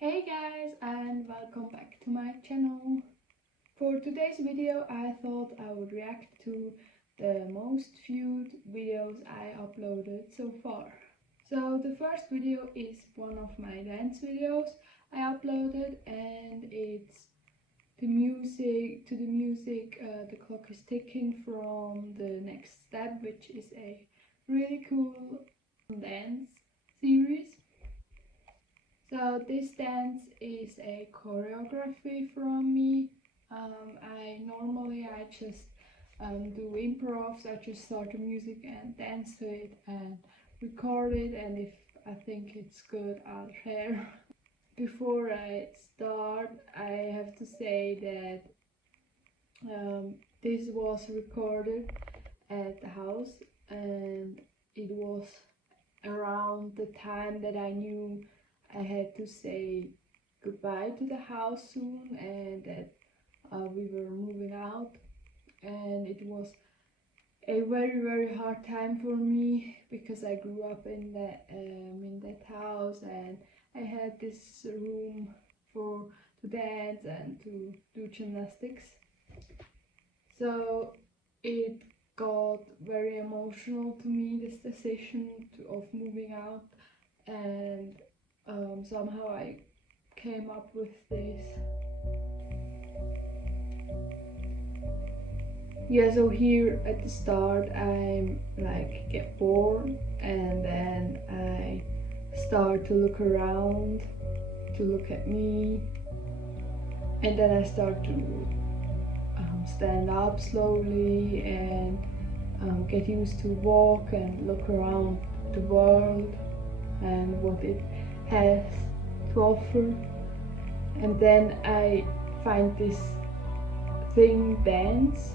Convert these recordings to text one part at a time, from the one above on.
Hey guys, and welcome back to my channel. For today's video I thought I would react to the most viewed videos I uploaded so far. So the first video is one of my dance videos I uploaded, and it's the music The Clock is Ticking from The Next Step, which is a really cool dance series. So this dance is a choreography from me. I just do improvs. I just start the music and dance to it and record it, and if I think it's good, I'll share. Before I start, I have to say that this was recorded at the house, and it was around the time that I knew I had to say goodbye to the house soon, and that we were moving out, and it was a very hard time for me because I grew up in that house, and I had this room to dance and to do gymnastics. So it got very emotional to me, this decision of moving out, and somehow I came up with this. Yeah, so here at the start I'm like get bored, and then I start to look around, to look at me, and then I start to stand up slowly and get used to walk and look around the world and what it has to offer. And then I find this thing, dance,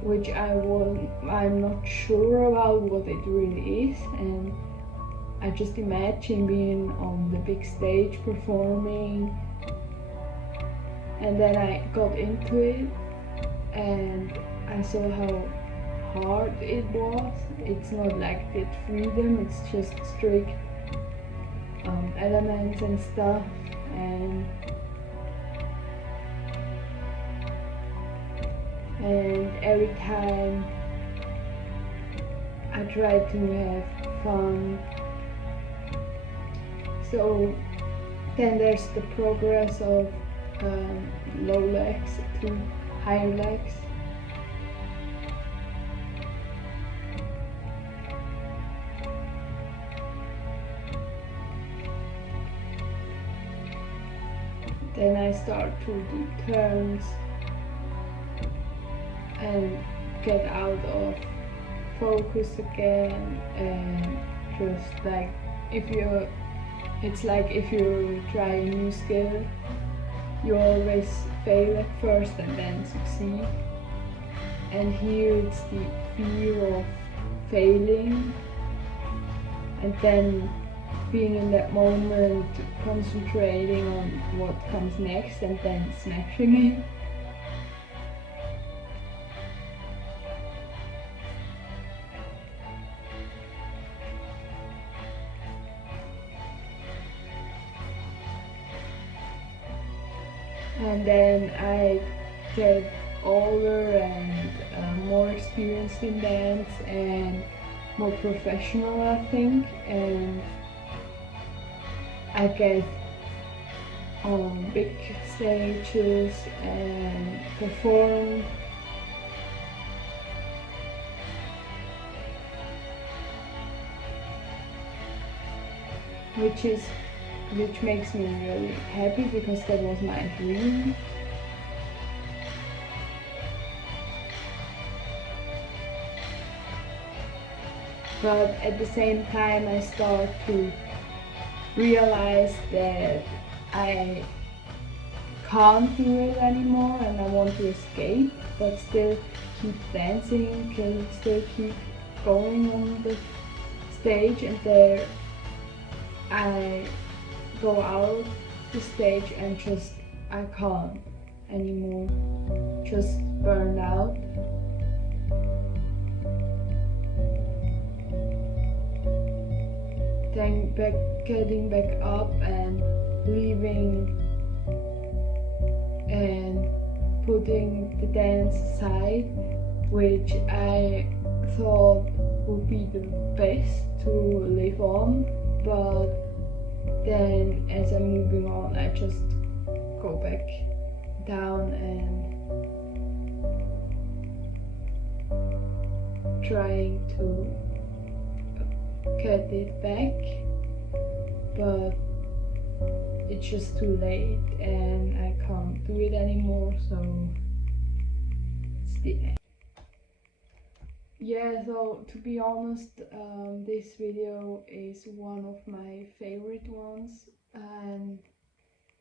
which I'm not sure about what it really is, and I just imagine being on the big stage performing. And then I got into it, and I saw how hard it was. It's not like that freedom, it's just strict elements and stuff, and every time I try to have fun. So then there's the progress of low legs to higher legs. Then I start to do turns and get out of focus again, and just like it's like if you try a new skill, you always fail at first and then succeed. And here it's the fear of failing, and then being in that moment, concentrating on what comes next and then smashing it. And then I get older and more experienced in dance and more professional, I think, and I get on big stages and perform. Which makes me really happy, because that was my dream. But at the same time I start to realize that I can't do it anymore, and I want to escape, but still keep dancing, still keep going on the stage. And there I go out the stage and I can't anymore, just burned out. Then getting back up and leaving and putting the dance aside, which I thought would be the best to live on, but then as I'm moving on I just go back down and trying to get it back, but it's just too late and I can't do it anymore, so it's the end. Yeah, so to be honest, this video is one of my favorite ones, and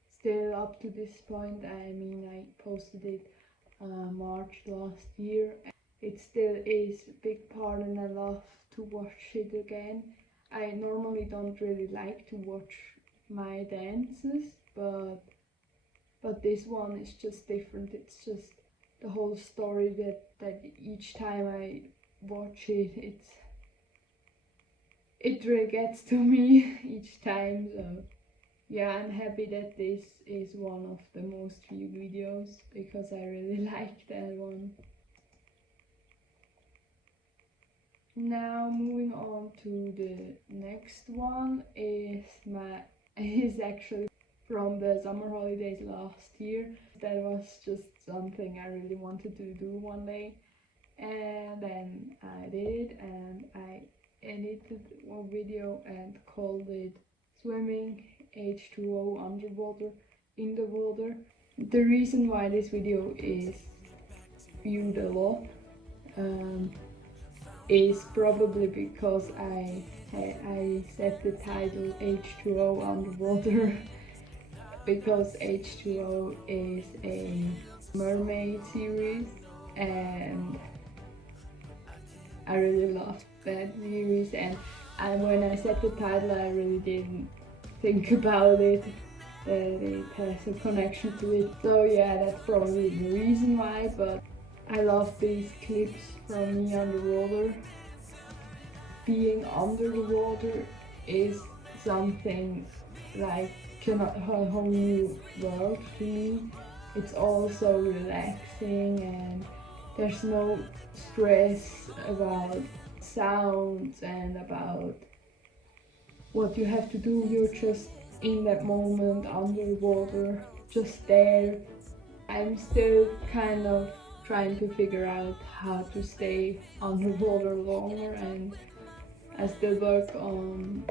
still up to this point. I mean, I posted it March last year. It still is a big part and I love to watch it again. I normally don't really like to watch my dances, but this one is just different. It's just the whole story that each time I watch it, it really gets to me each time. So yeah, I'm happy that this is one of the most viewed videos because I really like that one. Now moving on to the next one is actually from the summer holidays last year. That was just something I really wanted to do one day, and then I did, and I edited one video and called it Swimming H2O Underwater in the Water. The reason why this video is viewed a lot is probably because I set the title H2O Underwater because H2O is a mermaid series and I really loved that series, and when I set the title I really didn't think about it, that it has a connection to it. So yeah, that's probably the reason why, but I love these clips from me underwater. Being under the water is something like a whole new world to me. It's also relaxing and there's no stress about sounds and about what you have to do. You're just in that moment underwater, just there. I'm still kind of trying to figure out how to stay underwater longer, and I still work on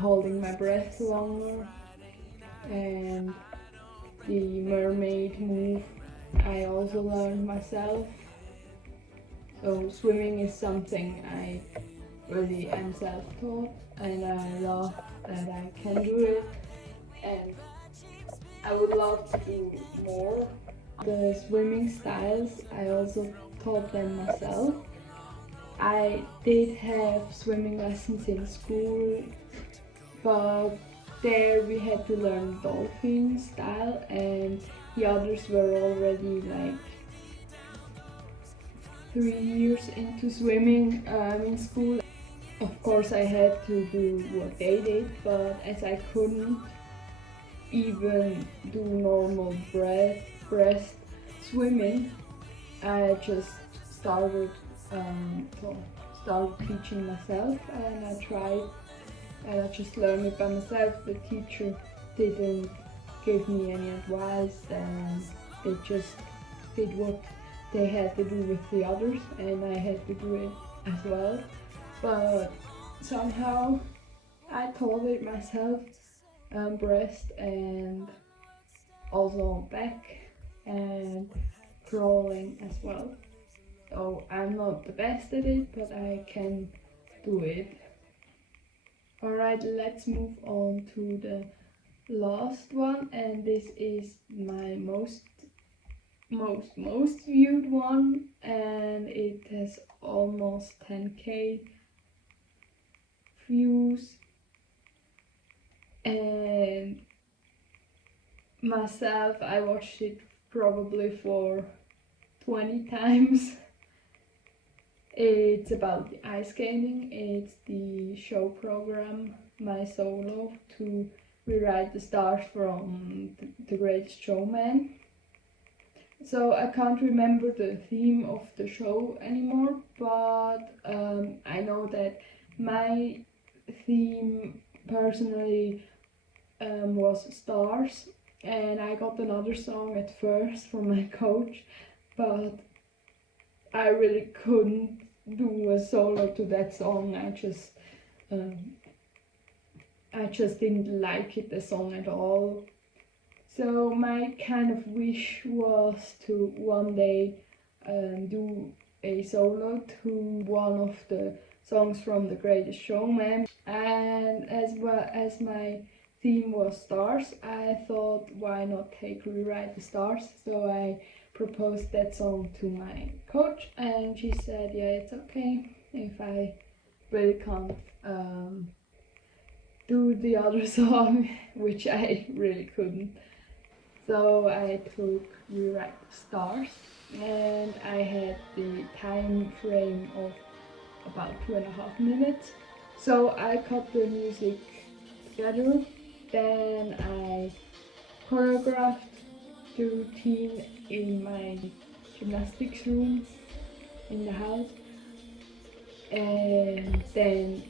holding my breath longer, and the mermaid move I also learned myself. So swimming is something I really am self-taught, and I love that I can do it, and I would love to do more. The swimming styles, I also taught them myself. I did have swimming lessons in school, but there we had to learn dolphin style, and the others were already like 3 years into swimming in school. Of course I had to do what they did, but as I couldn't even do normal breast swimming, I just started teaching myself, and I just learned it by myself. The teacher didn't give me any advice, and they just did what they had to do with the others, and I had to do it as well. But somehow I taught it myself, breast and also back and crawling as well. So I'm not the best at it, but I can do it. Alright, let's move on to the last one, and this is my most viewed one, and it has almost 10k views, and myself, I watched it probably for 20 times. It's about ice skating. It's the show program My Solo to Rewrite the Stars from The Greatest Showman. So I can't remember the theme of the show anymore, but I know that my theme personally was Stars, and I got another song at first from my coach, but I really couldn't do a solo to that song. I just didn't like it, the song at all. So my kind of wish was to one day do a solo to one of the songs from The Greatest Showman. And as well as my theme was stars, I thought why not Rewrite the Stars. So I proposed that song to my coach, and she said, yeah, it's okay if I really can't do the other song, which I really couldn't. So I took Rewrite the Stars, and I had the time frame of about 2.5 minutes. So I cut the music together, then I choreographed the routine in my gymnastics room in the house, and then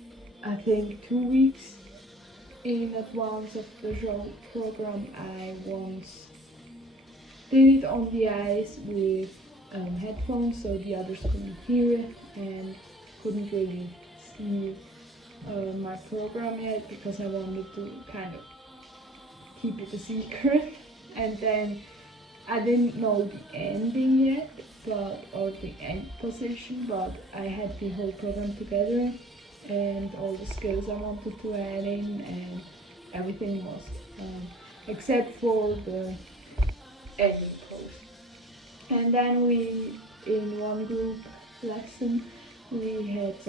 I think 2 weeks in advance of the show program I once did it on the ice with headphones, so the others couldn't hear it and couldn't really see my program yet, because I wanted to kind of keep it a secret. And then I didn't know the ending yet, or the end position, but I had the whole program together and all the skills I wanted to add in, and everything was except for the ending pose. And then in one group lesson, we made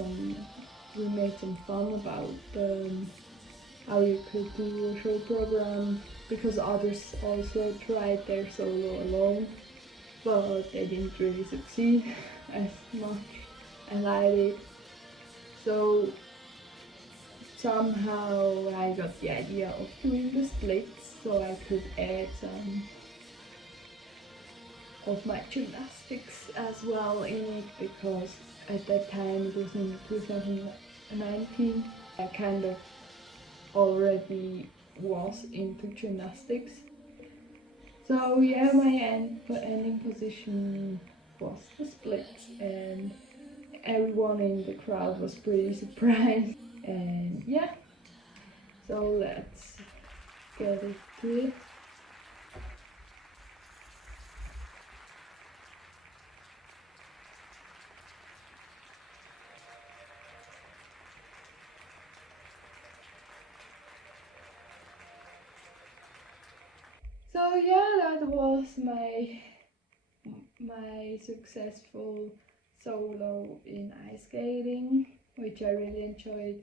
some fun about how you could do a show program, because others also tried their solo alone, but they didn't really succeed as much as I did. So somehow I got the idea of doing the splits, so I could add some of my gymnastics as well in it, because at that time, it was in 2019, I kind of already was into gymnastics. So yeah, my ending position was the splits, and everyone in the crowd was pretty surprised. And yeah, so let's get into it. So yeah, that was my successful solo in ice skating, which I really enjoyed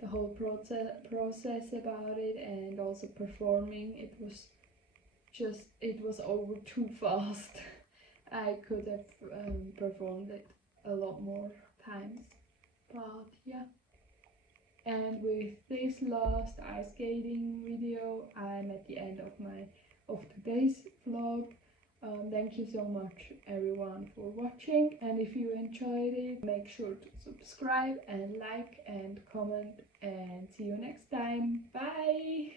the whole process about it, and also performing. It was over too fast. I could have performed it a lot more times, but yeah. And with this last ice skating video, I'm at the end of today's vlog. Thank you so much everyone for watching, and if you enjoyed it, make sure to subscribe and like and comment, and see you next time. Bye!